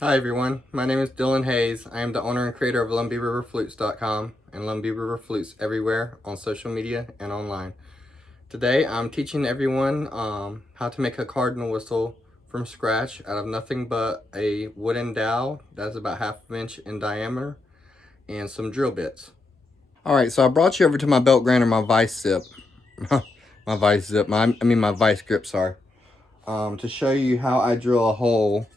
Hi everyone, my name is Dylan Hayes. I am the owner and creator of LumbeeRiverFlutes.com and Lumbee River Flutes everywhere on social media and online. Today I'm teaching everyone how to make a cardinal whistle from scratch out of nothing but a wooden dowel that's about 1/2 inch in diameter and some drill bits. Alright, so I brought you over to my belt grinder, my vice grip, my vice grip, sorry, to show you how I drill a hole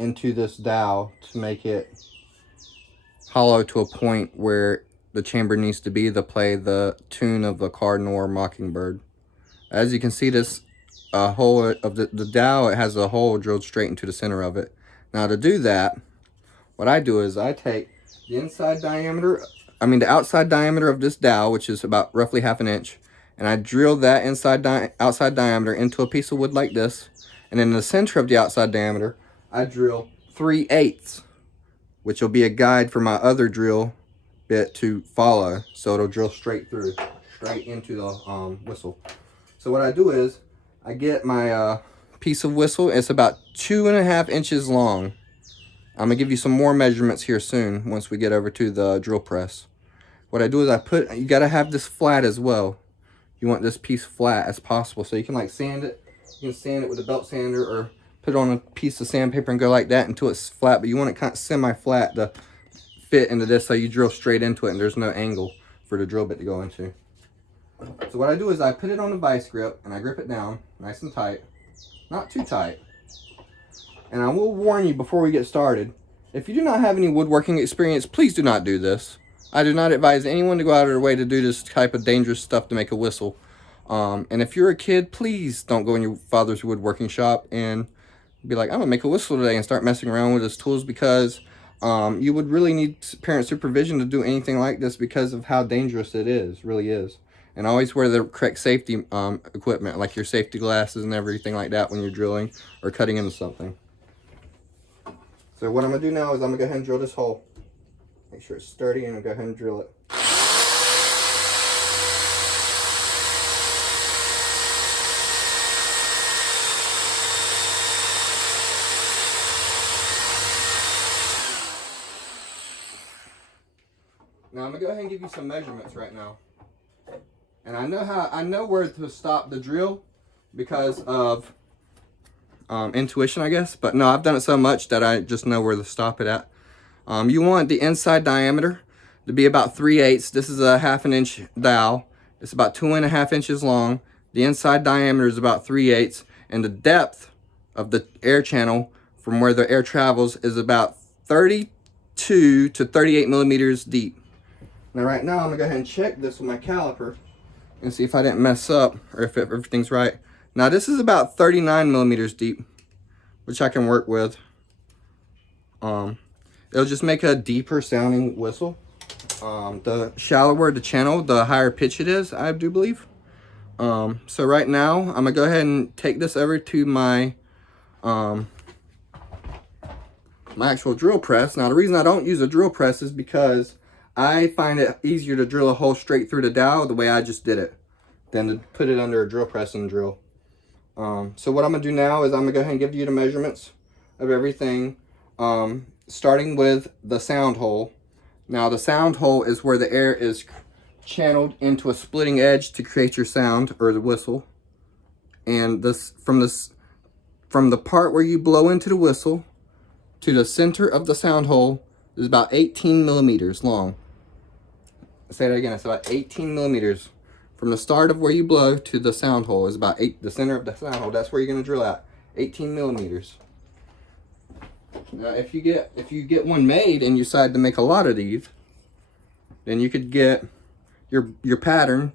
into this dowel to make it hollow to a point where the chamber needs to be to play the tune of the cardinal or mockingbird. As you can see, this hole of the dowel, it has a hole drilled straight into the center of it. Now to do that, what I do is I take the outside diameter of this dowel, which is about roughly 1/2 inch, and I drill that outside diameter into a piece of wood like this, and in the center of the outside diameter I drill 3/8, which will be a guide for my other drill bit to follow, so it'll drill straight through, straight into the whistle. So what I do is I get my piece of whistle. It's about 2.5 inches long. I'm gonna give you some more measurements here soon once we get over to the drill press. What I do is you gotta have this flat as well. You want this piece flat as possible, so you can like sand it. You can sand it with a belt sander or put it on a piece of sandpaper and go like that until it's flat, but you want it kind of semi-flat to fit into this, so you drill straight into it and there's no angle for the drill bit to go into. So what I do is I put it on the vice grip and I grip it down nice and tight, not too tight. And I will warn you before we get started, if you do not have any woodworking experience, please do not do this. I do not advise anyone to go out of their way to do this type of dangerous stuff to make a whistle. And if you're a kid, please don't go in your father's woodworking shop and be like, I'm gonna make a whistle today, and start messing around with his tools, because you would really need parent supervision to do anything like this because of how dangerous it is, really is. And always wear the correct safety equipment, like your safety glasses and everything like that when you're drilling or cutting into something. So what I'm gonna do now is I'm gonna go ahead and drill this hole. Make sure it's sturdy, and I'll go ahead and drill it. Now I'm gonna go ahead and give you some measurements right now. And I know where to stop the drill because of intuition, I guess. But no, I've done it so much that I just know where to stop it at. You want the inside diameter to be about 3/8. This is a 1/2 inch dowel. It's about 2.5 inches long. The inside diameter is about 3/8, and the depth of the air channel from where the air travels is about 32 to 38 millimeters deep. Now right now I'm gonna go ahead and check this with my caliper and see if I didn't mess up or if everything's right. Now this is about 39 millimeters deep, which I can work with. It'll just make a deeper sounding whistle. The shallower the channel, the higher pitch it is, I do believe. So right now I'm gonna go ahead and take this over to my my actual drill press. Now the reason I don't use a drill press is because I find it easier to drill a hole straight through the dowel the way I just did it than to put it under a drill press and drill. So what I'm gonna do now is I'm gonna go ahead and give you the measurements of everything, starting with the sound hole. Now the sound hole is where the air is channeled into a splitting edge to create your sound or the whistle. And from the part where you blow into the whistle to the center of the sound hole is about 18 millimeters long. I'll say that again, it's about 18 millimeters. From the start of where you blow to the sound hole is about the center of the sound hole. That's where you're gonna drill at, 18 millimeters. Now if you get one made and you decide to make a lot of these, then you could get your pattern,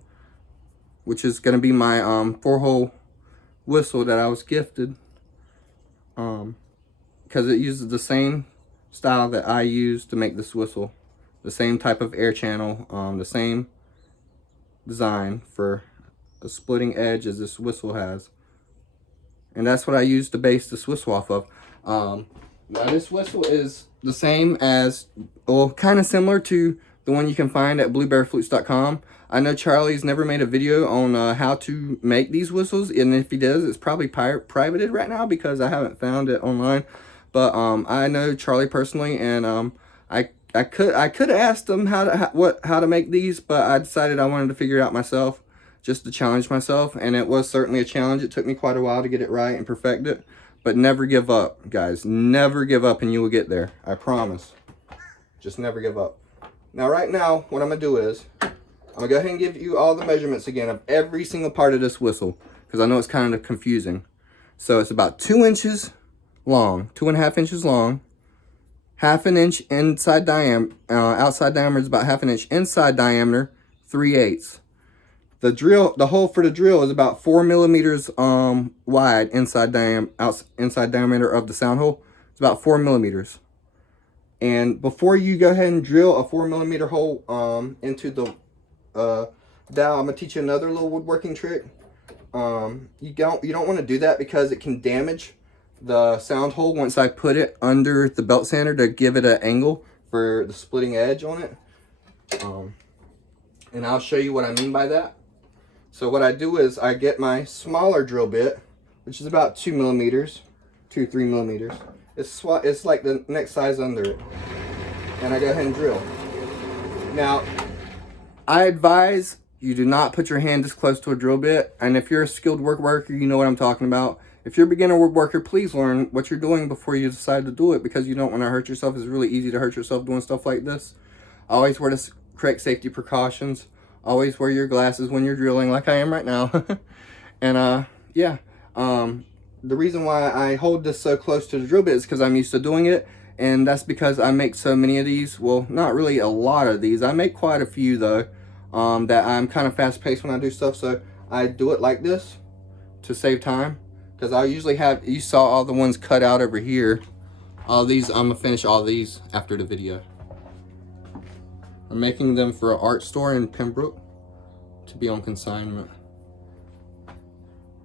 which is gonna be my 4-hole whistle that I was gifted, because it uses the same style that I use to make this whistle, the same type of air channel, the same design for a splitting edge as this whistle has, and that's what I use to base this whistle off of. Now this whistle is the same as, well, kind of similar to the one you can find at bluebearflutes.com. I know Charlie's never made a video on how to make these whistles, and if he does, it's probably privated right now because I haven't found it online. But I know Charlie personally, and I could have asked him how to make these, but I decided I wanted to figure it out myself, just to challenge myself. And it was certainly a challenge. It took me quite a while to get it right and perfect it. But never give up, guys. Never give up, and you will get there. I promise. Just never give up. Now, right now, what I'm going to do is, I'm going to go ahead and give you all the measurements again of every single part of this whistle, because I know it's kind of confusing. So it's about 2 inches long, 2.5 inches long, 1/2 inch inside diameter, outside diameter is about 1/2 inch, inside diameter 3/8. The hole for the drill is about 4 millimeters wide inside diameter of the sound hole. It's about 4 millimeters. And before you go ahead and drill a 4 millimeter hole into the dowel, I'm gonna teach you another little woodworking trick. You don't want to do that because it can damage the sound hole once I put it under the belt sander to give it an angle for the splitting edge on it. And I'll show you what I mean by that. So what I do is I get my smaller drill bit, which is about 2 millimeters, 2-3 millimeters. It's like the next size under it. And I go ahead and drill. Now, I advise you do not put your hand this close to a drill bit. And if you're a skilled woodworker, you know what I'm talking about. If you're a beginner woodworker, please learn what you're doing before you decide to do it, because you don't want to hurt yourself. It's really easy to hurt yourself doing stuff like this. Always wear the correct safety precautions. Always wear your glasses when you're drilling, like I am right now. And yeah, the reason why I hold this so close to the drill bit is because I'm used to doing it. And that's because I make so many of these. Well, not really a lot of these. I make quite a few though, that I'm kind of fast paced when I do stuff. So I do it like this to save time. Because I usually have, you saw all the ones cut out over here. All these, I'm going to finish all these after the video. I'm making them for an art store in Pembroke to be on consignment.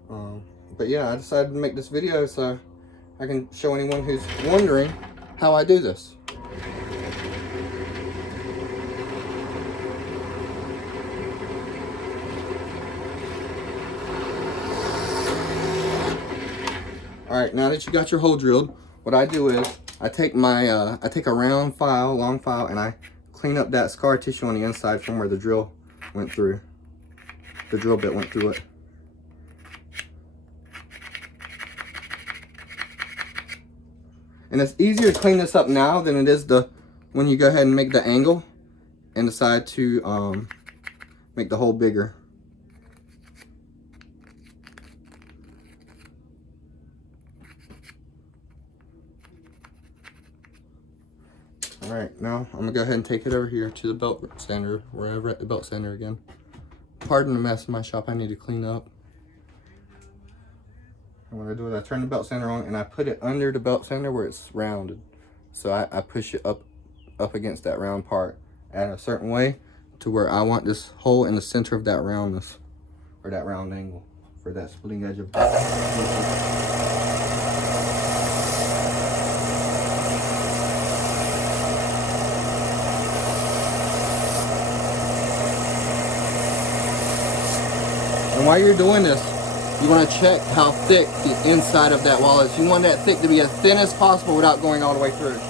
But yeah, I decided to make this video so I can show anyone who's wondering how I do this. Alright, now that you got your hole drilled, what I do is I take my I take a long file, and I clean up that scar tissue on the inside from where the drill went through. The drill bit went through it. And it's easier to clean this up now than it is when you go ahead and make the angle and decide to make the hole bigger. All right, now I'm gonna go ahead and take it over here to the belt sander. We're over at the belt sander again. Pardon the mess in my shop I need to clean up. And what I do is I turn the belt sander on and I put it under the belt sander where it's rounded. So I push it up against that round part at a certain way to where I want this hole in the center of that roundness, or that round angle for that splitting edge of And while you're doing this, you want to check how thick the inside of that wall is. You want that thick to be as thin as possible without going all the way through.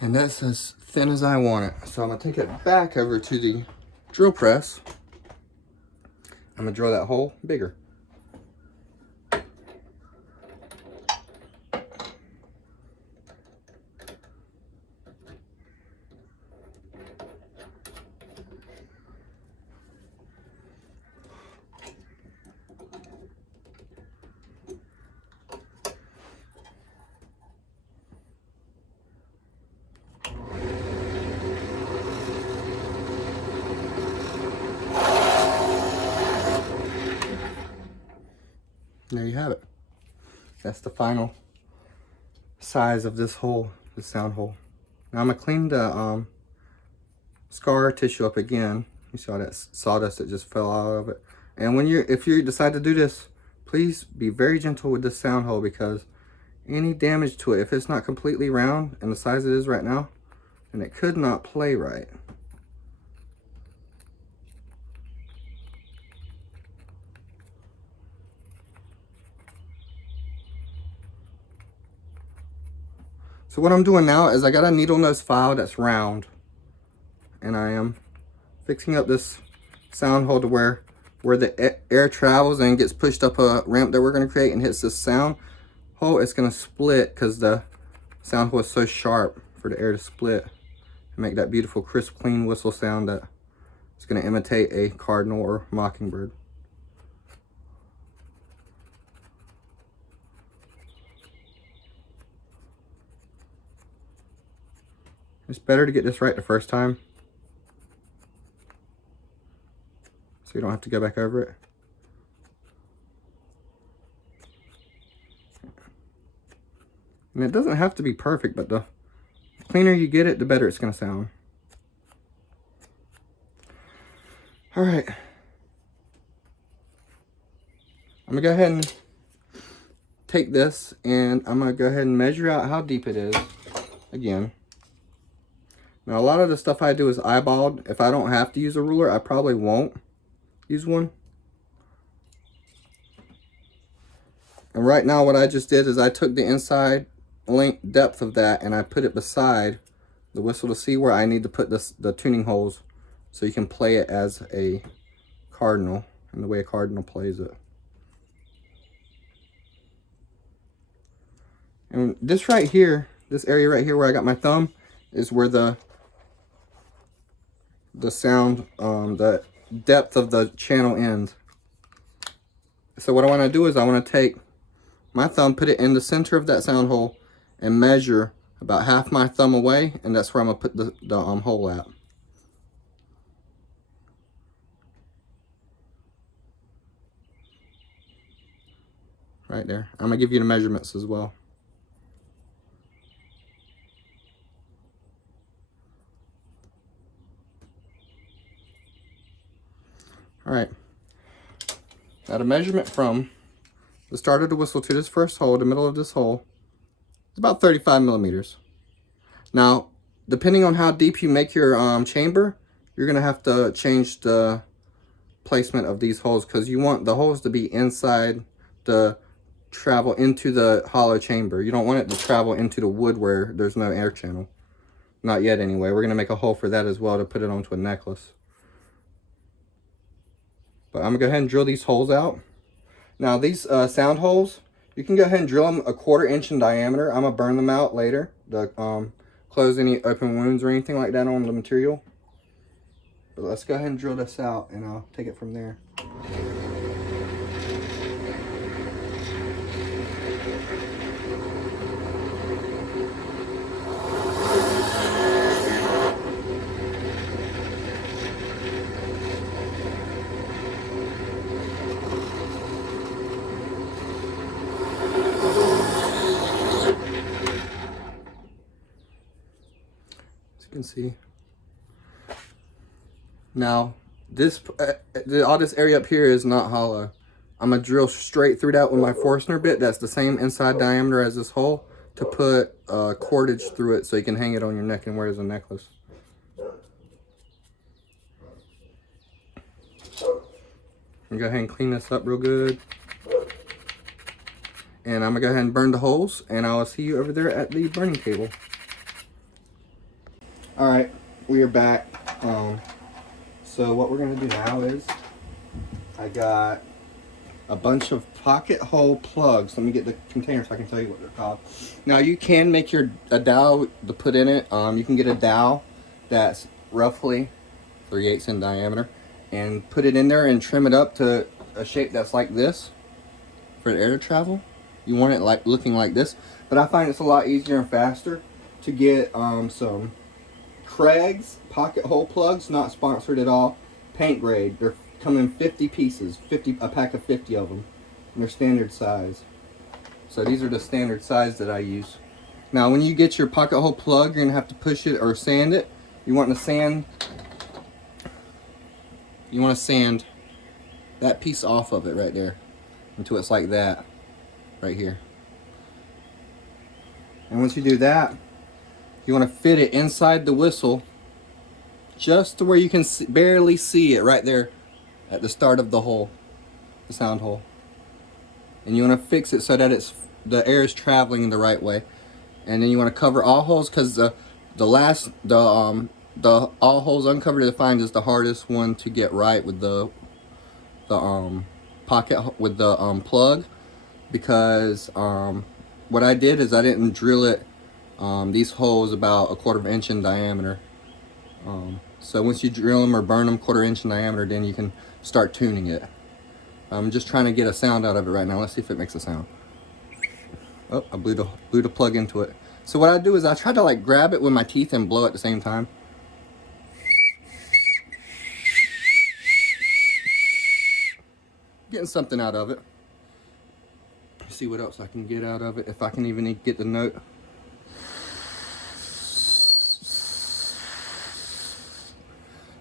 And that's as thin as I want it. So I'm gonna take it back over to the drill press. I'm gonna drill that hole bigger. There you have it. That's the final size of this hole, the sound hole. Now I'm gonna clean the scar tissue up again. You saw that sawdust that just fell out of it. And when if you decide to do this, please be very gentle with this sound hole, because any damage to it, if it's not completely round and the size it is right now, then it could not play right. So what I'm doing now is I got a needle nose file that's round, and I am fixing up this sound hole to where the air travels and gets pushed up a ramp that we're going to create and hits this sound hole. It's going to split because the sound hole is so sharp for the air to split and make that beautiful, crisp, clean whistle sound that is going to imitate a cardinal or mockingbird. It's better to get this right the first time, so you don't have to go back over it. And it doesn't have to be perfect, but the cleaner you get it, the better it's going to sound. All right. I'm going to go ahead and take this, and I'm going to go ahead and measure out how deep it is again. Now, a lot of the stuff I do is eyeballed. If I don't have to use a ruler, I probably won't use one. And right now, what I just did is I took the inside length depth of that and I put it beside the whistle to see where I need to put the tuning holes, so you can play it as a cardinal and the way a cardinal plays it. And this right here, this area right here where I got my thumb, is where the sound, the depth of the channel ends. So what I want to do is I want to take my thumb, put it in the center of that sound hole, and measure about half my thumb away, and that's where I'm going to put the hole at. Right there. I'm going to give you the measurements as well. All right. Now the measurement from the start of the whistle to this first hole, the middle of this hole, is about 35 millimeters. Now, depending on how deep you make your chamber, you're going to have to change the placement of these holes, because you want the holes to be inside the travel into the hollow chamber. You don't want it to travel into the wood where there's no air channel. Not yet anyway. We're going to make a hole for that as well to put it onto a necklace. But I'm going to go ahead and drill these holes out. Now these sound holes, you can go ahead and drill them a 1/4 inch in diameter. I'm going to burn them out later to close any open wounds or anything like that on the material. But let's go ahead and drill this out and I'll take it from there. Can see now this all this area up here is not hollow. I'm gonna drill straight through that with my Forstner bit that's the same inside diameter as this hole, to put cordage through it so you can hang it on your neck and wear it as a necklace. I'm gonna go ahead and clean this up real good, and I'm gonna go ahead and burn the holes, and I'll see you over there at the burning table. All right, we are back. So what we're gonna do now is I got a bunch of pocket hole plugs. Let me get the container so I can tell you what they're called. Now you can make a dowel to put in it. You can get a dowel that's roughly 3/8 in diameter and put it in there and trim it up to a shape that's like this for the air to travel. You want it like looking like this, but I find it's a lot easier and faster to get some Craig's pocket hole plugs, not sponsored at all, paint grade. They're come in 50 pieces, a pack of 50 of them, and they're standard size. So these are the standard size that I use. Now when you get your pocket hole plug, you're gonna have to push it or sand it. You want to sand you want to sand that piece off of it right there until it's like that right here. And once you do that, you want to fit it inside the whistle just to where you can barely see it right there at the start of the hole, the sound hole. And you want to fix it so that the air is traveling the right way. And then you want to cover all holes, because the all holes uncovered to find is the hardest one to get right with the pocket with the plug, because what I did is I didn't drill it these holes about 1/4 inch in diameter. So once you drill them or burn them 1/4 inch in diameter, then you can start tuning it. I'm just trying to get a sound out of it right now. Let's see if it makes a sound. Oh, I blew the plug into it. So what I do is I try to like grab it with my teeth and blow at the same time. Getting something out of it. Let's see what else I can get out of it, if I can even get the note.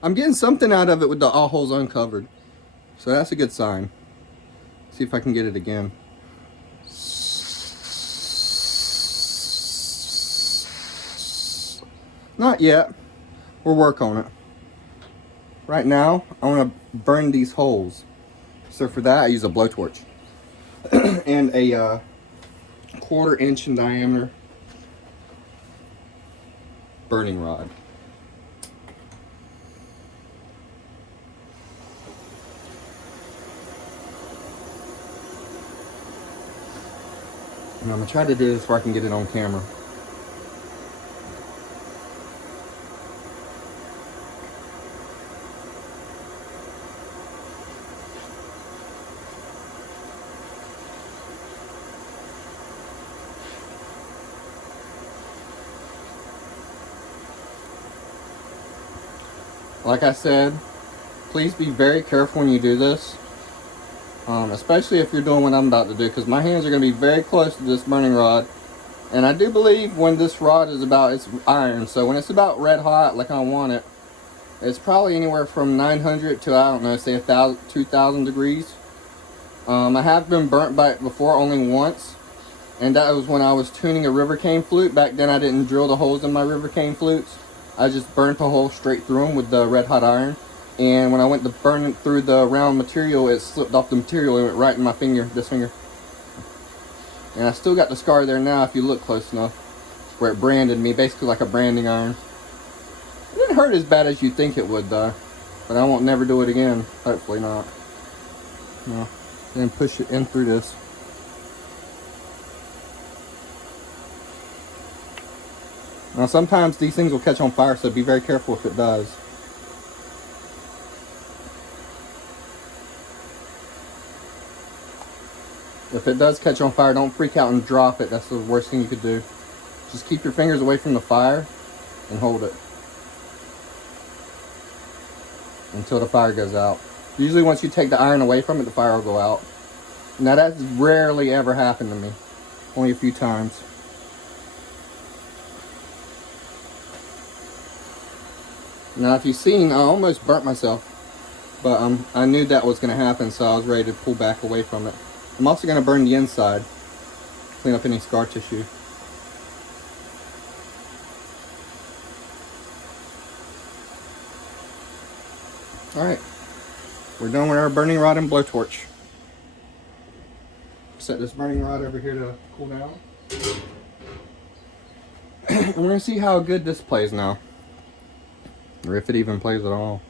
I'm getting something out of it with the all holes uncovered. So that's a good sign. See if I can get it again. Not yet. We'll work on it. Right now, I want to burn these holes. So for that, I use a blowtorch and a 1/4 inch in diameter burning rod. And I'm going to try to do this where I can get it on camera. Like I said, please be very careful when you do this. Especially if you're doing what I'm about to do, because my hands are going to be very close to this burning rod. And I do believe when this rod is about, it's iron, so when it's about red hot like I want it, it's probably anywhere from 900 to, I don't know, say 1,000, 2,000 degrees. I have been burnt by it before, only once, and that was when I was tuning a river cane flute. Back then I didn't drill the holes in my river cane flutes. I just burnt a hole straight through them with the red hot iron. And when I went to burn it through the round material, it slipped off the material and went right in my finger, this finger. And I still got the scar there now if you look close enough, where it branded me, basically like a branding iron. It didn't hurt as bad as you think it would though, but I won't never do it again, hopefully not. No. Then push it in through this. Now sometimes these things will catch on fire, so be very careful if it does. If it does catch on fire, don't freak out and drop it. That's the worst thing you could do. Just keep your fingers away from the fire and hold it until the fire goes out. Usually once you take the iron away from it, the fire will go out. Now that's rarely ever happened to me. Only a few times. Now if you've seen, I almost burnt myself. But I knew that was going to happen, so I was ready to pull back away from it. I'm also going to burn the inside, clean up any scar tissue. Alright, we're done with our burning rod and blowtorch. Set this burning rod over here to cool down. And we're going to see how good this plays now. Or if it even plays at all.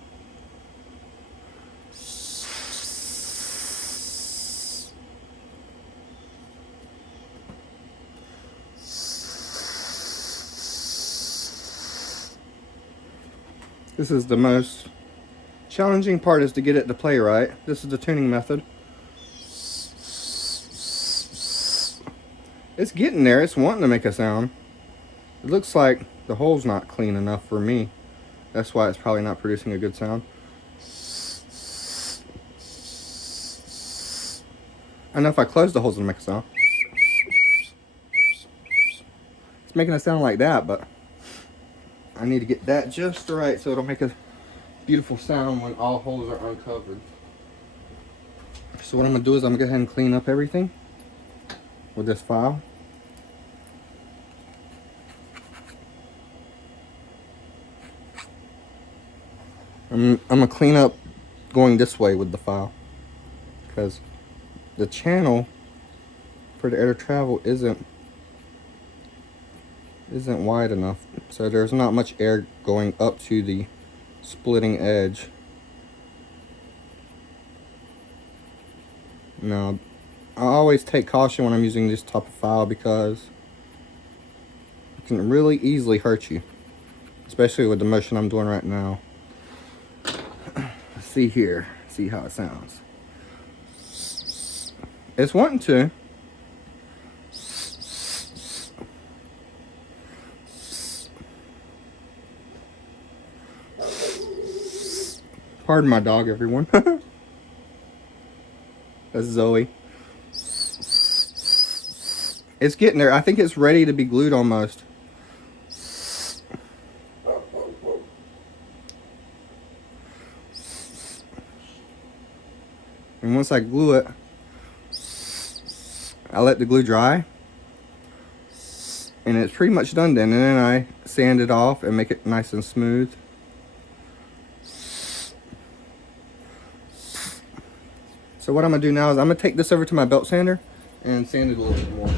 This is the most challenging part, is to get it to play right. This is the tuning method. It's getting there. It's wanting to make a sound. It looks like the hole's not clean enough for me. That's why it's probably not producing a good sound. I know if I close the holes it'll make a sound. It's making a sound like that, but I need to get that just right so it'll make a beautiful sound when all holes are uncovered. So what I'm gonna do is I'm gonna go ahead and clean up everything with this file. I'm gonna clean up going this way with the file because the channel for the air to travel isn't wide enough, so there's not much air going up to the splitting edge. Now, I always take caution when I'm using this type of file because it can really easily hurt you, especially with the motion I'm doing right now. Let's see here, see how it sounds. It's wanting to. Pardon my dog, everyone. That's Zoe. It's getting there. I think it's ready to be glued almost. And once I glue it, I let the glue dry. And it's pretty much done then. And then I sand it off and make it nice and smooth. So what I'm gonna do now is I'm gonna take this over to my belt sander and sand it a little bit more.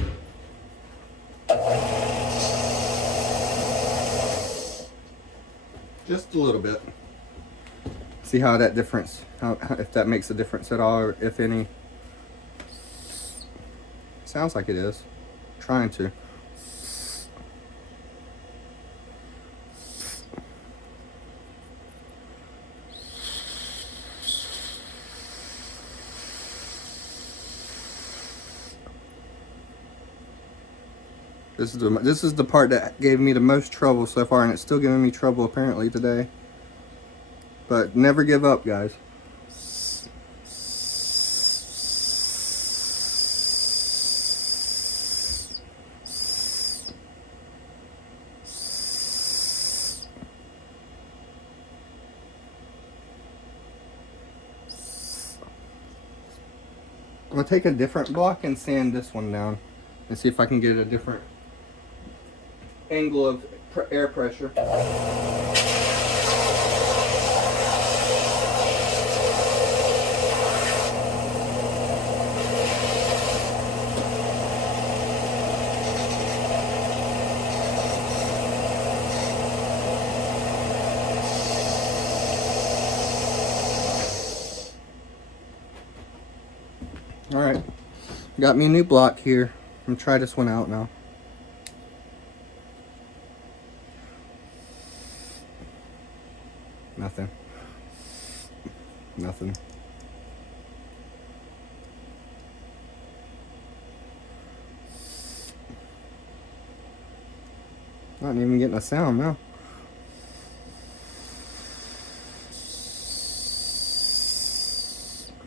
Just a little bit. See how that difference, if that makes a difference at all, or if any. Sounds like it is. Trying to. This is the part that gave me the most trouble so far, and it's still giving me trouble apparently today. But never give up, guys. I'm gonna take a different block and sand this one down and see if I can get a different angle of air pressure. All right, got me a new block here. I'm gonna try this one out now. Nothing. Nothing. Not even getting a sound now.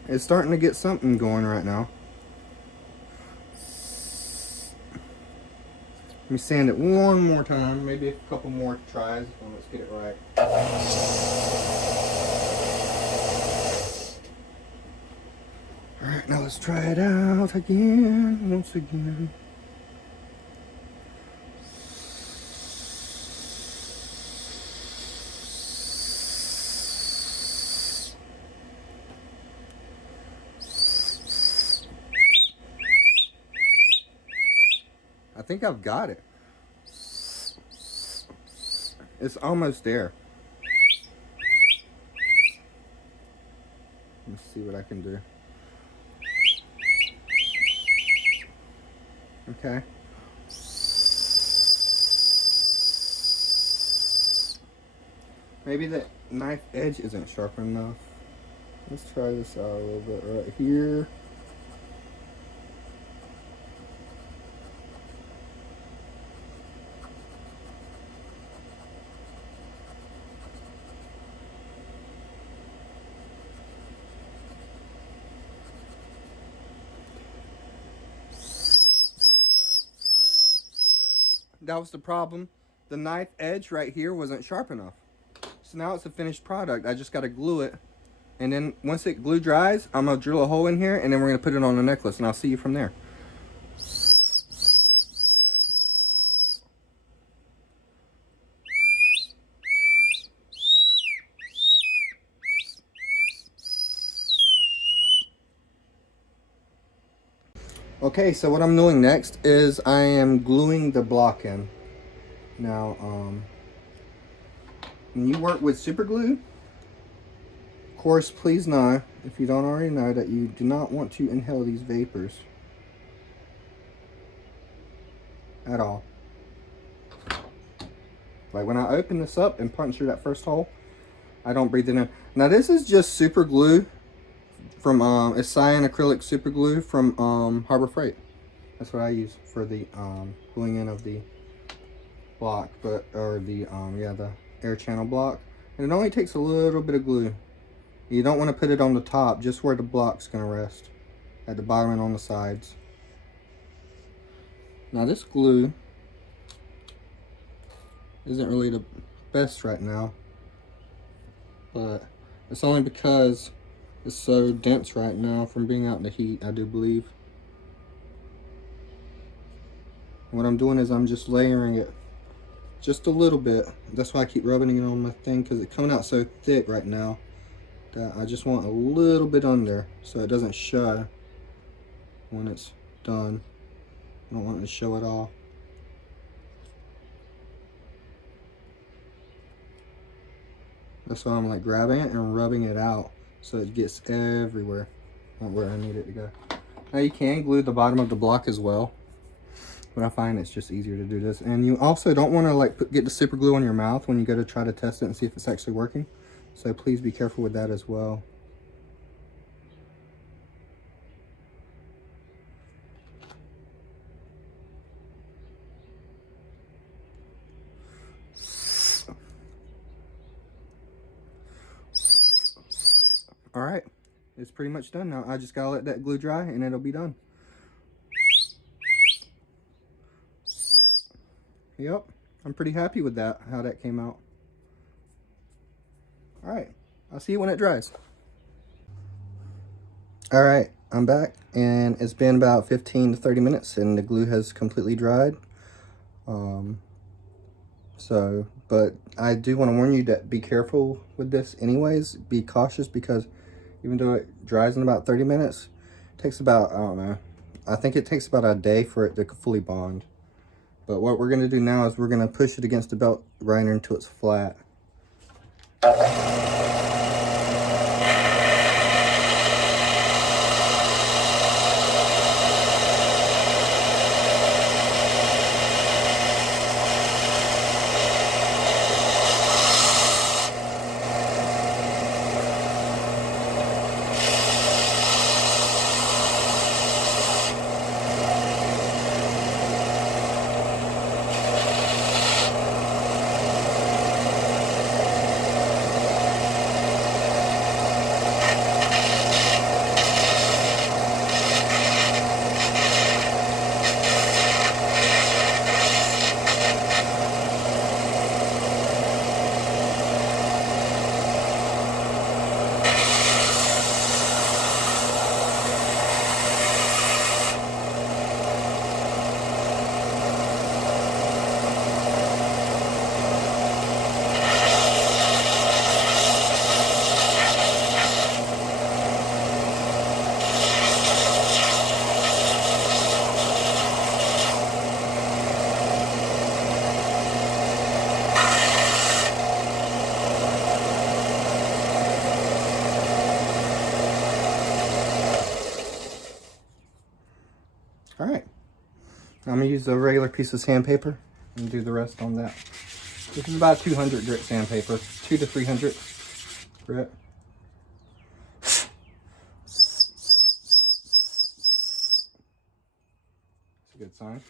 It's starting to get something going right now. Let me sand it one more time, maybe a couple more tries. Let's get it right. Alright, now let's try it out again, once again. I think I've got it. It's almost there. Let's see what I can do. Okay. Maybe the knife edge isn't sharp enough. Let's try this out a little bit right here. That was the problem. The knife edge right here wasn't sharp enough. So now it's a finished product. I just got to glue it. And then once it glue dries, I'm going to drill a hole in here, and then we're going to put it on the necklace, and I'll see you from there. Okay, so what I'm doing next is I am gluing the block in. Now, when you work with super glue, of course, please know, if you don't already know, that you do not want to inhale these vapors at all. Like when I open this up and punch through that first hole, I don't breathe it in. Now this is just super glue from, it's cyan acrylic super glue from Harbor Freight. That's what I use for the gluing in of the block, or the air channel block. And it only takes a little bit of glue. You don't want to put it on the top, just where the block's going to rest, at the bottom and on the sides. Now this glue isn't really the best right now, but it's only because it's so dense right now from being out in the heat, I do believe. What I'm doing is I'm just layering it just a little bit. That's why I keep rubbing it on my thing, because it's coming out so thick right now that I just want a little bit under so it doesn't show when it's done. I don't want it to show at all. That's why I'm like grabbing it and rubbing it out so it gets everywhere, not where I need it to go. Now you can glue the bottom of the block as well, but I find it's just easier to do this. And you also don't want to like get the super glue on your mouth when you go to try to test it and see if it's actually working. So please be careful with that as well. All right, it's pretty much done now. I just gotta let that glue dry and it'll be done. Yep, I'm pretty happy with that, how that came out. All right, I'll see you when it dries. All right, I'm back, and it's been about 15 to 30 minutes and the glue has completely dried. But I do want to warn you that be careful with this anyways. Be cautious, because even though it dries in about 30 minutes, it takes about, I don't know, I think it takes about a day for it to fully bond. But what we're going to do now is we're going to push it against the belt grinder until it's flat. All right, I'm gonna use a regular piece of sandpaper and do the rest on that. This is about 200 grit sandpaper, 200 to 300 grit. It's a good sign.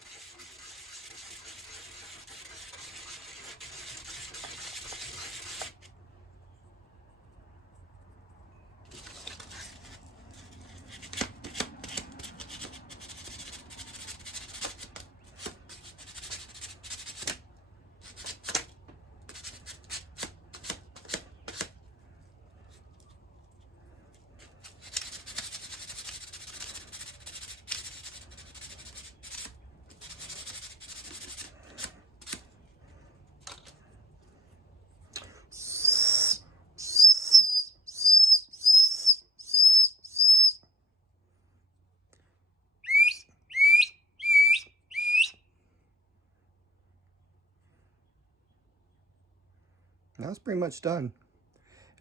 Now it's pretty much done.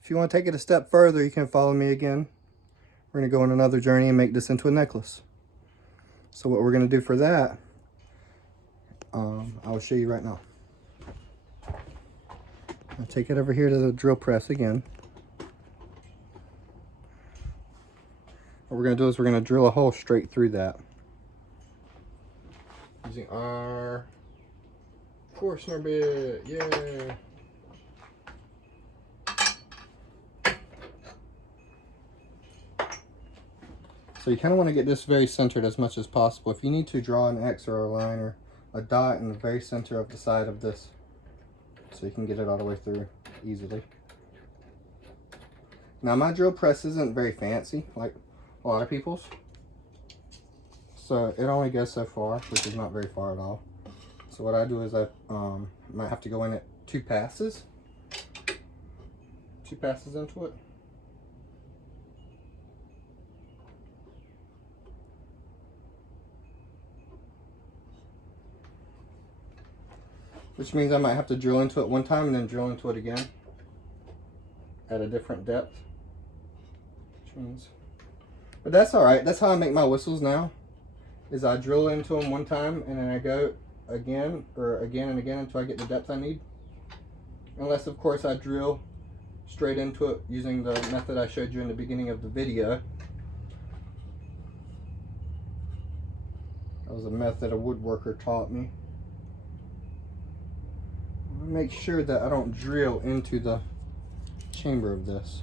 If you want to take it a step further, you can follow me again. We're going to go on another journey and make this into a necklace. So what we're going to do for that, I'll show you right now. I'll take it over here to the drill press again. What we're going to do is we're going to drill a hole straight through that. Using our Forstner bit, yeah. So you kind of want to get this very centered as much as possible. If you need to, draw an X or a line or a dot in the very center of the side of this, so you can get it all the way through easily. Now my drill press isn't very fancy like a lot of people's, so it only goes so far, which is not very far at all. So what I do is I might have to go in at 2 passes into it. Which means I might have to drill into it one time and then drill into it again at a different depth. Which means, but that's all right. That's how I make my whistles now. Is I drill into them one time and then I go again or again and again until I get the depth I need. Unless of course I drill straight into it using the method I showed you in the beginning of the video. That was a method a woodworker taught me. Make sure that I don't drill into the chamber of this.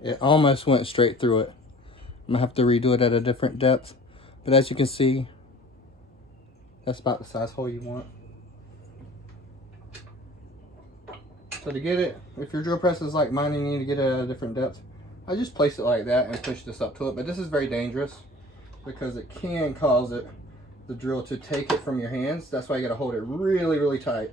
It almost went straight through it. I'm gonna have to redo it at a different depth. But as you can see, that's about the size hole you want. So to get it, if your drill press is like mine and you need to get it at a different depth, I just place it like that and push this up to it. But this is very dangerous because it can cause the drill to take it from your hands. That's why you gotta hold it really, really tight.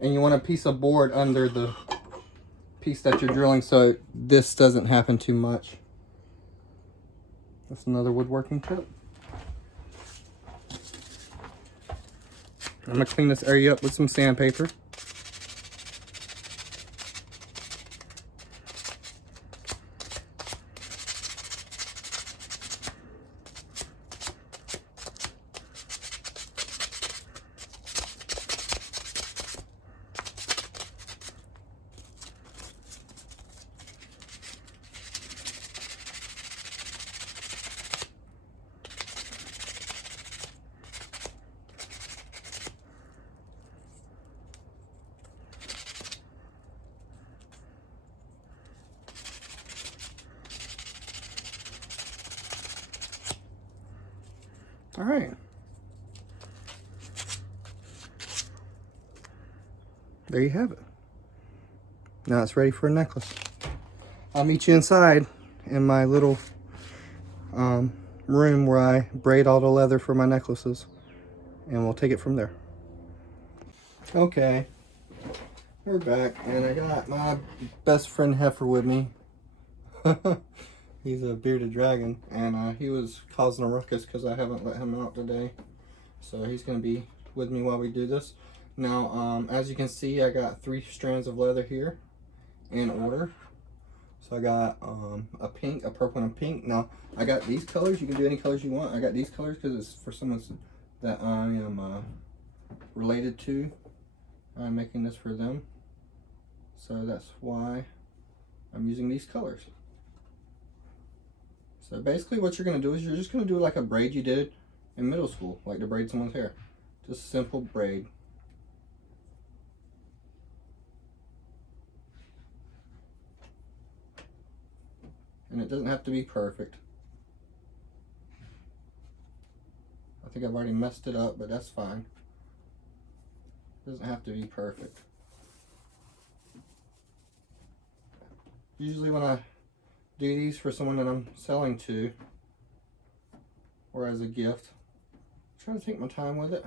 And you want a piece of board under the piece that you're drilling so this doesn't happen too much. That's another woodworking tip. I'm gonna clean this area up with some sandpaper. All right. There you have it. Now it's ready for a necklace. I'll meet you inside in my little room where I braid all the leather for my necklaces, and we'll take it from there. Okay, we're back, and I got my best friend Heifer with me. He's a bearded dragon, and he was causing a ruckus because I haven't let him out today. So he's going to be with me while we do this. Now, as you can see, I got 3 strands of leather here in order. So I got a pink, a purple, and a pink. Now I got these colors. You can do any colors you want. I got these colors because it's for someone that I am related to. I'm making this for them. So that's why I'm using these colors. So basically what you're going to do is you're just going to do like a braid you did in middle school, like to braid someone's hair. Just a simple braid. And it doesn't have to be perfect. I think I've already messed it up, but that's fine. It doesn't have to be perfect. Usually when I do these for someone that I'm selling to, or as a gift, I try to take my time with it.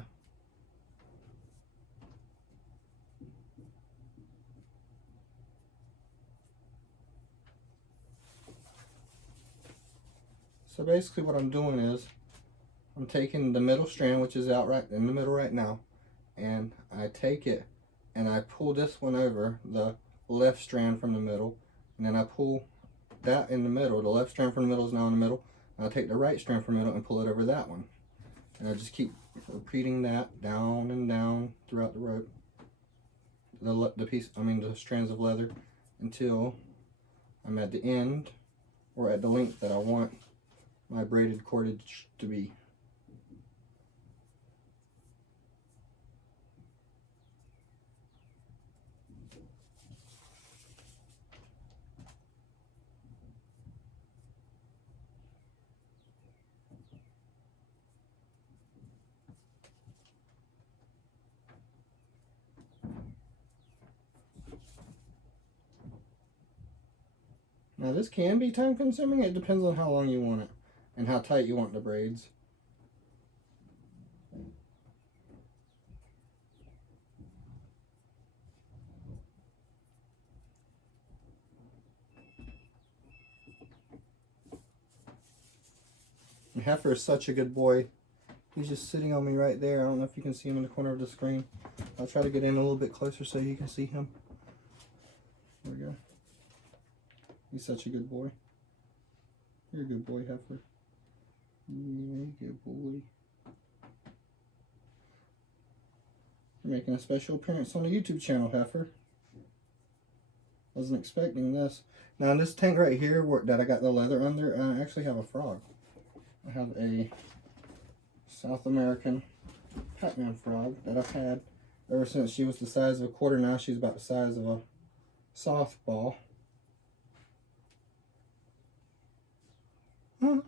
So basically what I'm doing is I'm taking the middle strand, which is out right in the middle right now, and I take it and I pull this one over the left strand from the middle, and then I pull that in the middle. The left strand from the middle is now in the middle, and I take the right strand from the middle and pull it over that one, and I just keep repeating that down and down throughout the rope, the strands of leather, until I'm at the end or at the length that I want my braided cordage to be. Now this can be time consuming. It depends on how long you want it and how tight you want the braids. And Heifer is such a good boy. He's just sitting on me right there. I don't know if you can see him in the corner of the screen. I'll try to get in a little bit closer so you can see him. There we go. He's such a good boy. You're a good boy, Heifer. You're a good boy. You're making a special appearance on the YouTube channel, Heifer. Wasn't expecting this. Now in this tank right here that I got the leather under, I actually have a frog. I have a South American Pac-Man frog that I've had ever since she was the size of a quarter. Now she's about the size of a softball. Huh.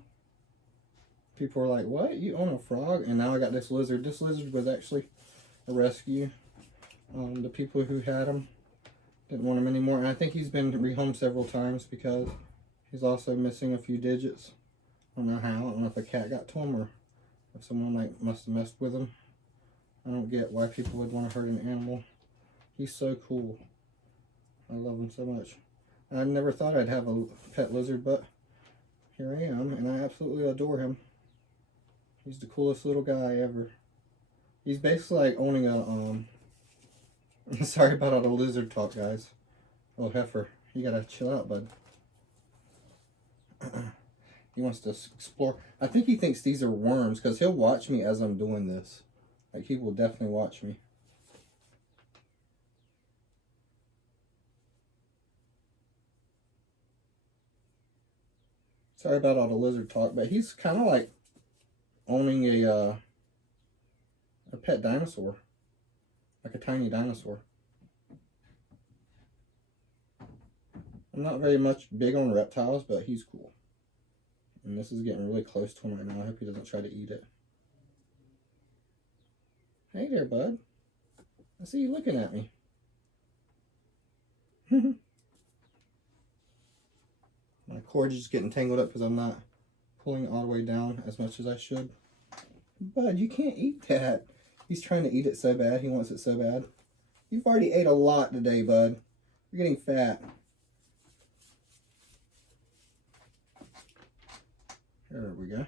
People were like, what? You own a frog? And now I got this lizard. This lizard was actually a rescue. The people who had him didn't want him anymore. And I think he's been rehomed several times because he's also missing a few digits. I don't know how. I don't know if a cat got to him or if someone like must have messed with him. I don't get why people would want to hurt an animal. He's so cool. I love him so much. I never thought I'd have a pet lizard, but here I am, and I absolutely adore him. He's the coolest little guy ever. He's basically like owning a sorry about all the lizard talk, guys. Oh, Heifer, you gotta chill out, bud. He wants to explore. I think he thinks these are worms because he'll watch me as I'm doing this. Like, he will definitely watch me. Sorry about all the lizard talk, but he's kind of like owning a pet dinosaur. Like a tiny dinosaur. I'm not very much big on reptiles, but he's cool. And this is getting really close to him right now. I hope he doesn't try to eat it. Hey there, bud. I see you looking at me. My cord is just getting tangled up because I'm not pulling it all the way down as much as I should. Bud, you can't eat that. He's trying to eat it so bad. He wants it so bad. You've already ate a lot today, bud. You're getting fat. There we go.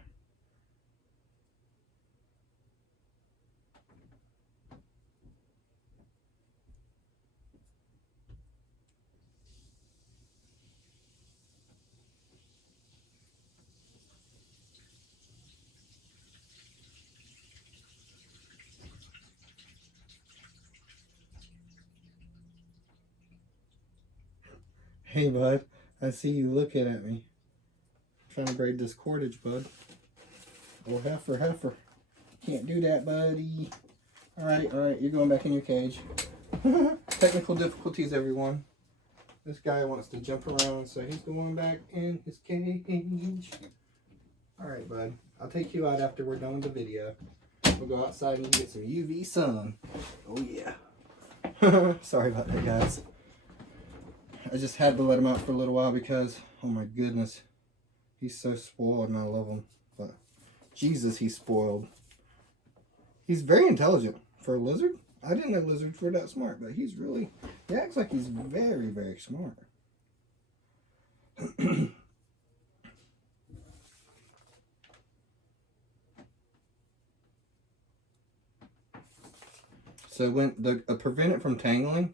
Hey, bud. I see you looking at me. I'm trying to braid this cordage, bud. Oh, heifer. Can't do that, buddy. All right. You're going back in your cage. Technical difficulties, everyone. This guy wants to jump around, so he's going back in his cage. All right, bud. I'll take you out after we're done with the video. We'll go outside and get some UV sun. Oh, yeah. Sorry about that, guys. I just had to let him out for a little while because, oh my goodness, he's so spoiled and I love him. But Jesus, he's spoiled. He's very intelligent for a lizard. I didn't know lizards were that smart, but he acts like he's very, very smart. So when prevent it from tangling,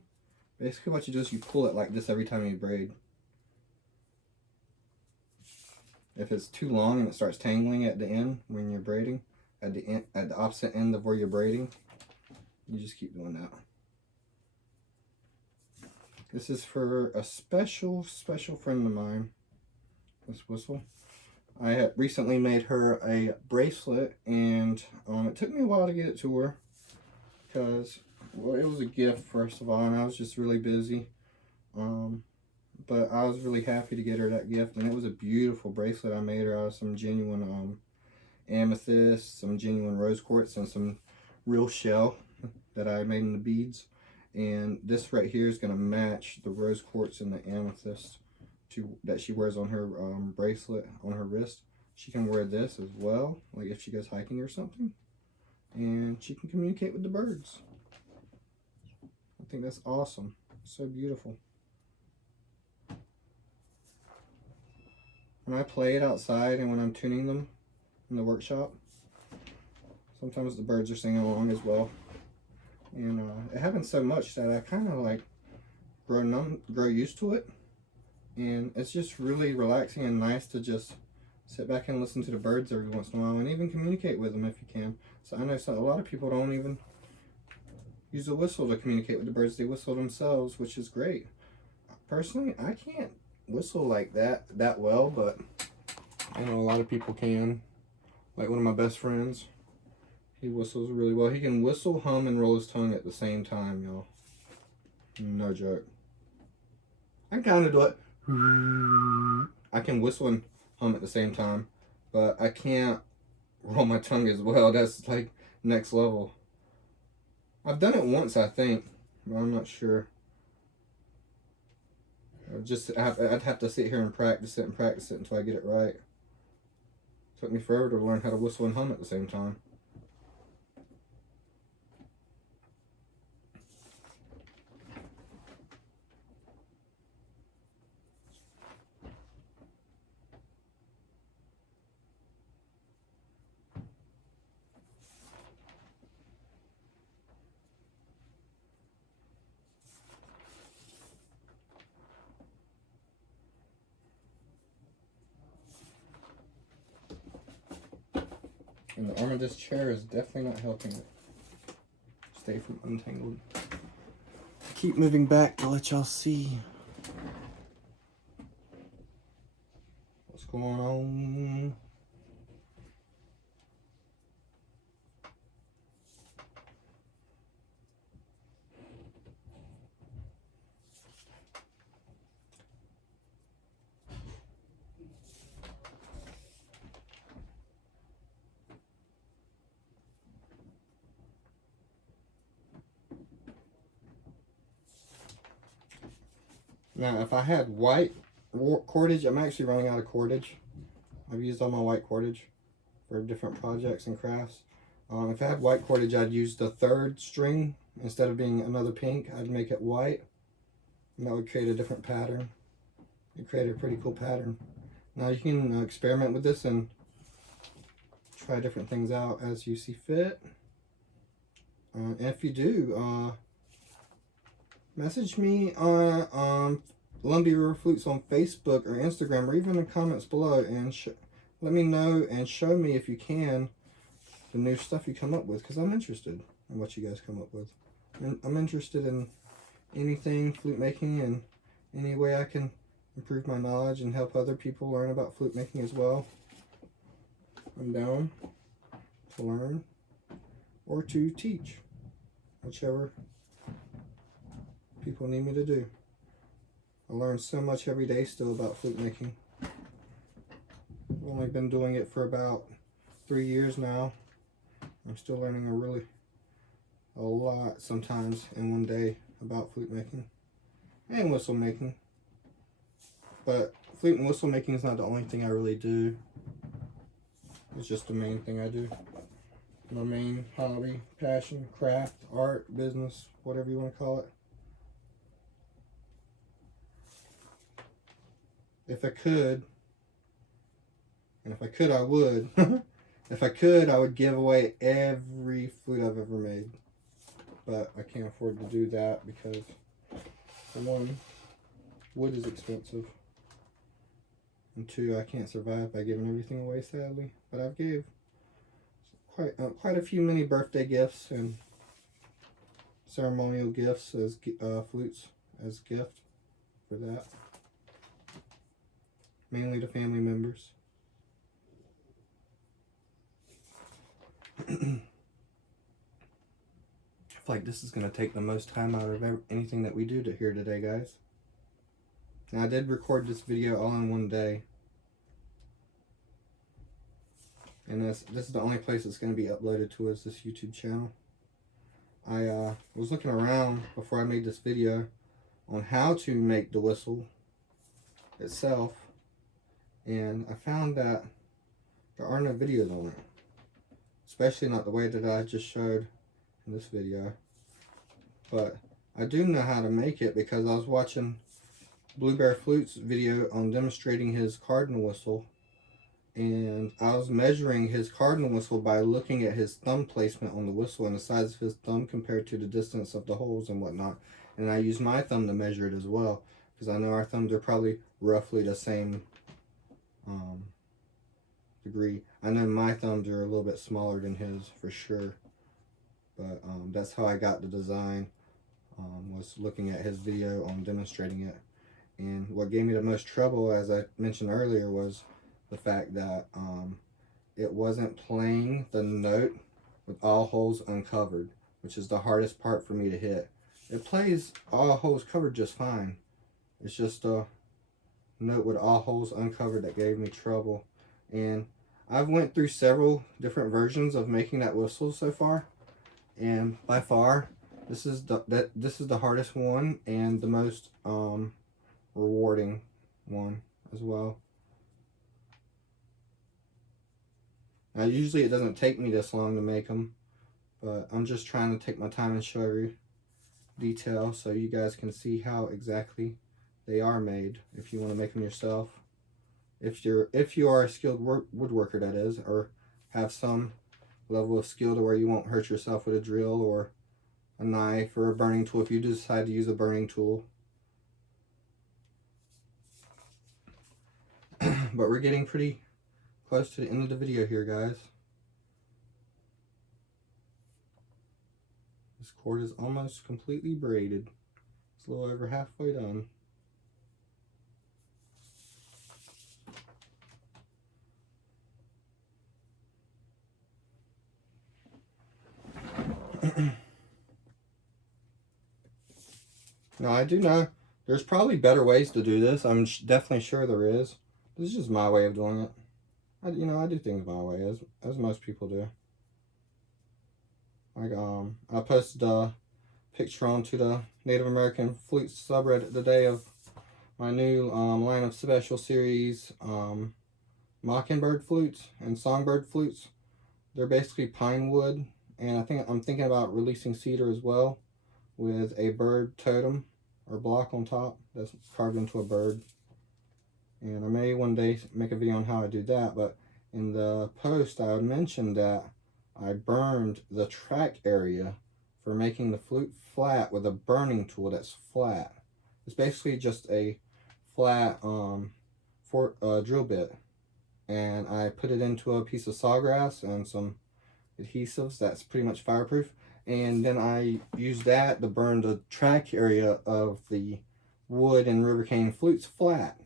basically what you do is you pull it like this every time you braid. If it's too long and it starts tangling at the end when you're braiding, at the opposite end of where you're braiding, you just keep doing that. This is for a special friend of mine, this whistle. I had recently made her a bracelet, and it took me a while to get it to her because, well, it was a gift first of all, and I was just really busy. But I was really happy to get her that gift, and it was a beautiful bracelet. I made her out of some genuine amethyst, some genuine rose quartz, and some real shell that I made in the beads. And this right here is going to match the rose quartz and the amethyst that she wears on her bracelet on her wrist. She can wear this as well, like if she goes hiking or something, and she can communicate with the birds. I think that's awesome. So beautiful. When I play it outside and when I'm tuning them in the workshop, sometimes the birds are singing along as well. And it happens so much that I kind of like grow used to it. And it's just really relaxing and nice to just sit back and listen to the birds every once in a while and even communicate with them if you can. So I know a lot of people don't even use a whistle to communicate with the birds. They whistle themselves, which is great. Personally, I can't whistle like that well, but I know a lot of people can. Like one of my best friends, he whistles really well. He can whistle, hum, and roll his tongue at the same time, y'all. No joke. I can kind of do it. I can whistle and hum at the same time, but I can't roll my tongue as well. That's like next level. I've done it once, I think, but I'm not sure. I'd have to sit here and practice it until I get it right. It took me forever to learn how to whistle and hum at the same time. And the arm of this chair is definitely not helping it stay from untangled. Keep moving back to let y'all see what's going on. Now, if I had white cordage, I'm actually running out of cordage. I've used all my white cordage for different projects and crafts. If I had white cordage, I'd use the third string. Instead of being another pink, I'd make it white. And that would create a different pattern. It created a pretty cool pattern. Now you can experiment with this and try different things out as you see fit. And if you do, message me on Lumbee River Flutes on Facebook or Instagram, or even in the comments below, and let me know and show me, if you can, the new stuff you come up with, because I'm interested in what you guys come up with. And I'm interested in anything flute making and any way I can improve my knowledge and help other people learn about flute making as well. I'm down to learn or to teach, whichever people need me to do. I learn so much every day still about flute making. I've only been doing it for about 3 years now. I'm still learning a lot sometimes in one day about flute making and whistle making. But flute and whistle making is not the only thing I really do. It's just the main thing I do. My main hobby, passion, craft, art, business, whatever you want to call it. If I could, and if I could, I would. If I could, I would give away every flute I've ever made. But I can't afford to do that because, for one, wood is expensive. And two, I can't survive by giving everything away, sadly. But I've gave quite a few mini birthday gifts and ceremonial gifts as flutes as gift for that. Mainly to family members. I feel like this is going to take the most time out of anything that we do here today, guys. Now, I did record this video all in one day. And this is the only place it's going to be uploaded to is this YouTube channel. I was looking around before I made this video on how to make the whistle itself. And I found that there are no videos on it. Especially not the way that I just showed in this video. But I do know how to make it because I was watching Blue Bear Flute's video on demonstrating his cardinal whistle, and I was measuring his cardinal whistle by looking at his thumb placement on the whistle and the size of his thumb compared to the distance of the holes and whatnot. And I used my thumb to measure it as well because I know our thumbs are probably roughly the same degree. I know my thumbs are a little bit smaller than his for sure, but that's how I got the design, was looking at his video on demonstrating it. And what gave me the most trouble, as I mentioned earlier, was the fact that it wasn't playing the note with all holes uncovered, which is the hardest part for me to hit. It plays all holes covered just fine. It's just a note with all holes uncovered that gave me trouble. And I've went through several different versions of making that whistle so far, and by far this is the hardest one and the most rewarding one as well. Now usually it doesn't take me this long to make them, but I'm just trying to take my time and show every detail so you guys can see how exactly they are made if you want to make them yourself. If you are a skilled woodworker, that is, or have some level of skill to where you won't hurt yourself with a drill or a knife or a burning tool if you decide to use a burning tool. But we're getting pretty close to the end of the video here, guys. This cord is almost completely braided. It's a little over halfway done. Now, I do know there's probably better ways to do this. I'm definitely sure there is. This is just my way of doing it. I do things my way, as most people do. Like, I posted a picture onto the Native American Flutes subreddit today of my new line of special series Mockingbird flutes and Songbird flutes. They're basically pine wood, and I'm thinking about releasing cedar as well, with a bird totem or block on top that's carved into a bird. And I may one day make a video on how I do that, but in the post I mentioned that I burned the track area for making the flute flat with a burning tool that's flat. It's basically just a flat drill bit, and I put it into a piece of sawgrass and some adhesives that's pretty much fireproof, and then I used that to burn the track area of the wood and river cane flutes flat.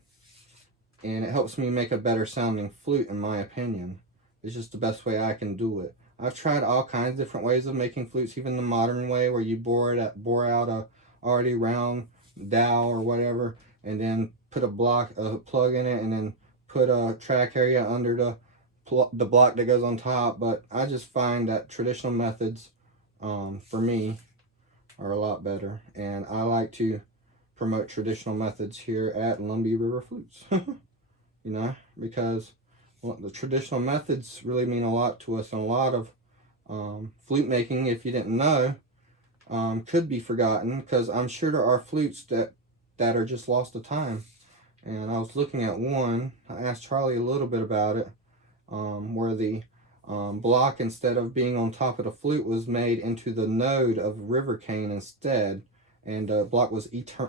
and it helps me make a better sounding flute, in my opinion. It's just the best way I can do it. I've tried all kinds of different ways of making flutes, even the modern way where you bore out a already round dowel or whatever, and then put a plug in it, and then put a track area under the block that goes on top. But I just find that traditional methods, for me, are a lot better, and I like to promote traditional methods here at Lumbee River Flutes. You know, because the traditional methods really mean a lot to us, and a lot of flute making, if you didn't know, could be forgotten, because I'm sure there are flutes that are just lost to time. And I was looking at one, I asked Charlie a little bit about it, where the block, instead of being on top of the flute, was made into the node of river cane instead, and the block was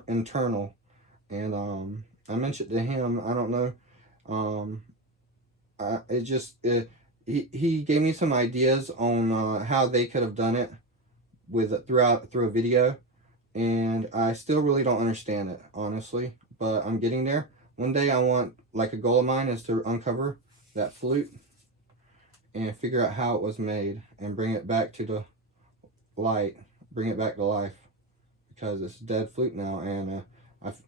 internal. And I mentioned to him, I don't know, he gave me some ideas on how they could have done it through a video, and I still really don't understand it, honestly, but I'm getting there. One day I want, like, a goal of mine is to uncover that flute and figure out how it was made and bring it back to the light, bring it back to life, because it's a dead flute now. And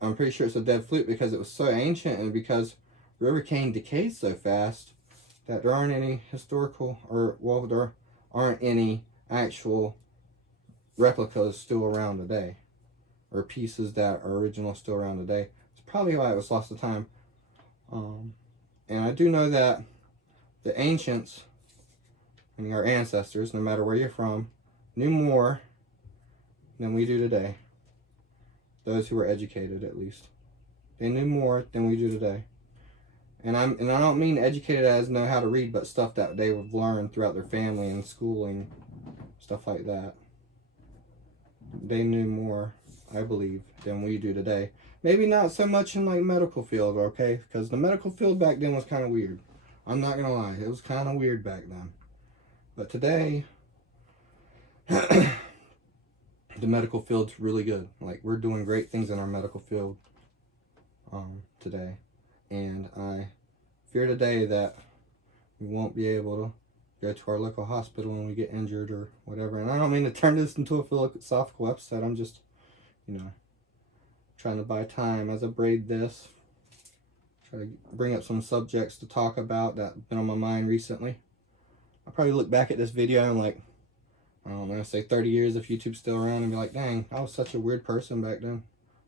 I'm pretty sure it's a dead flute because it was so ancient, and because river cane decays so fast that there aren't any historical, there aren't any actual replicas still around today, or pieces that are original still around today. It's probably why it was lost to time. And I do know that the ancients, and our ancestors, no matter where you're from, knew more than we do today. Those who were educated, at least. They knew more than we do today. And I don't mean educated as know how to read, but stuff that they have learned throughout their family and schooling, stuff like that. They knew more, I believe, than we do today. Maybe not so much in, like, medical field, okay? Because the medical field back then was kind of weird. I'm not gonna lie, it was kind of weird back then. But today, the medical field's really good. Like, we're doing great things in our medical field today. And I fear today that we won't be able to go to our local hospital when we get injured or whatever. And I don't mean to turn this into a philosophical episode. I'm just, trying to buy time as I braid this. Try to bring up some subjects to talk about that have been on my mind recently. I'll probably look back at this video and, like, I don't know, say 30 years if YouTube's still around, and be like, dang, I was such a weird person back then.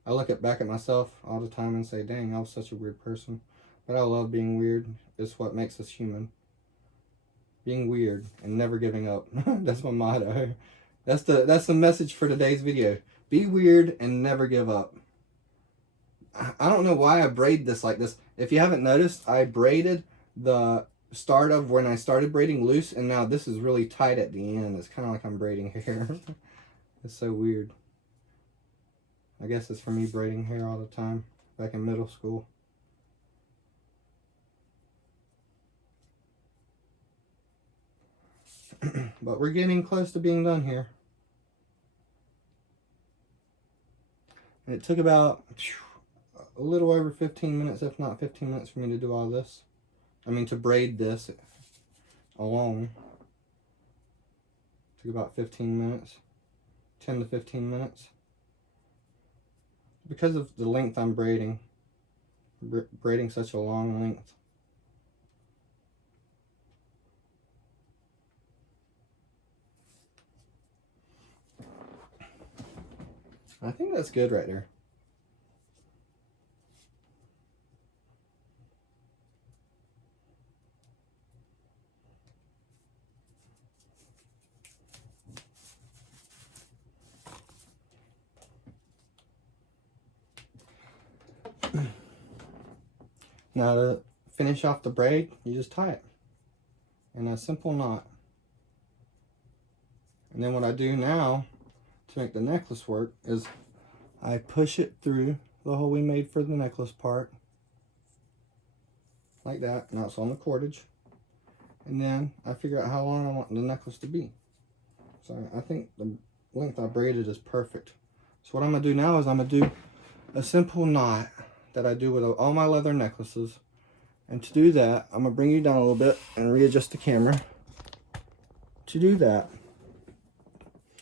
I look back at myself all the time and say, dang, I was such a weird person. But I love being weird. It's what makes us human. Being weird and never giving up. That's my motto. That's the message for today's video. Be weird and never give up. I don't know why I braid this like this. If you haven't noticed, I braided the start of when I started braiding loose, and now this is really tight at the end. It's kind of like I'm braiding hair. It's so weird. I guess it's for me braiding hair all the time back in middle school. But we're getting close to being done here. And it took about a little over 15 minutes, if not 15 minutes, for me to do all this. I mean, to braid this alone. It took about 15 minutes, 10 to 15 minutes. Because of the length I'm braiding such a long length. I think that's good right there. Now to finish off the braid, you just tie it in a simple knot. And then what I do now to make the necklace work is I push it through the hole we made for the necklace part, like that. Now it's on the cordage. And then I figure out how long I want the necklace to be. So I think the length I braided is perfect. So what I'm going to do now is I'm going to do a simple knot that I do with all my leather necklaces. And to do that, I'm going to bring you down a little bit and readjust the camera. To do that,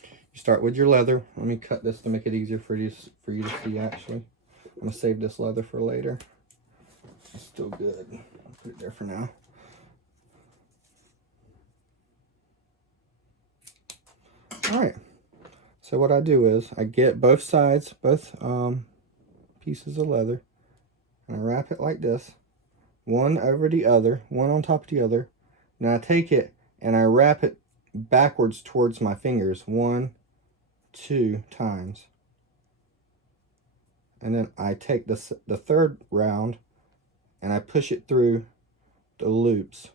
you start with your leather. Let me cut this to make it easier for you to see actually. I'm going to save this leather for later. It's still good. I'll put it there for now. Alright, so what I do is I get both sides, both pieces of leather, and I wrap it like this, one over the other, one on top of the other. Now I take it and I wrap it backwards towards my fingers, 1, 2 times. And then I take the third round and I push it through the loops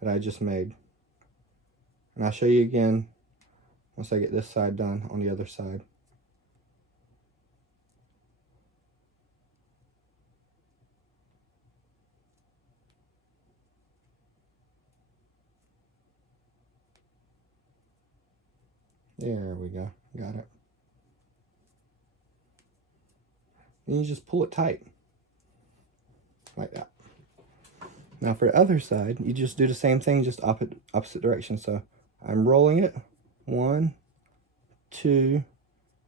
that I just made. And I'll show you again once I get this side done on the other side. There we go. Got it. And you just pull it tight. Like that. Now for the other side, you just do the same thing, just opposite direction. So I'm rolling it. 1, 2,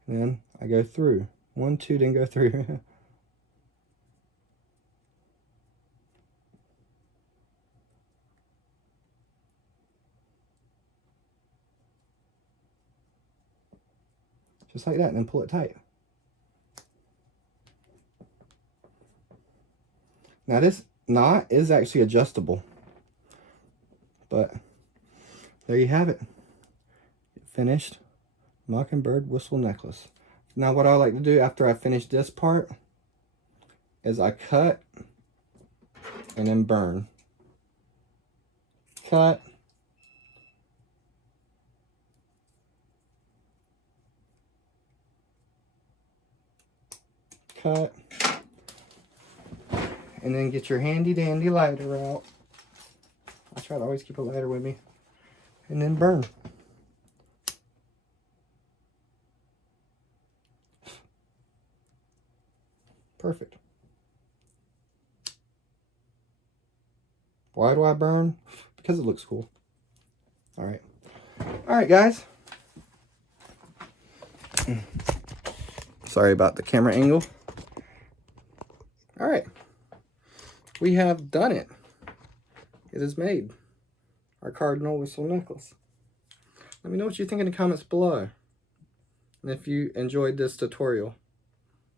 then I go through. 1, 2, then go through. Just like that, and then pull it tight. Now this knot is actually adjustable, but there you have it. Finished mockingbird whistle necklace. Now what I like to do after I finish this part is I cut and then burn. Cut. Cut. And then get your handy dandy lighter out. I try to always keep a lighter with me. And then burn. Perfect. Why do I burn? Because it looks cool. Alright. Alright, guys. Sorry about the camera angle. Alright. We have done it. It is made. Our cardinal whistle necklace. Let me know what you think in the comments below. And if you enjoyed this tutorial.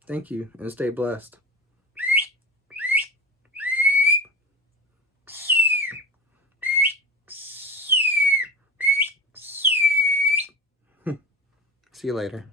Thank you and stay blessed. See you later.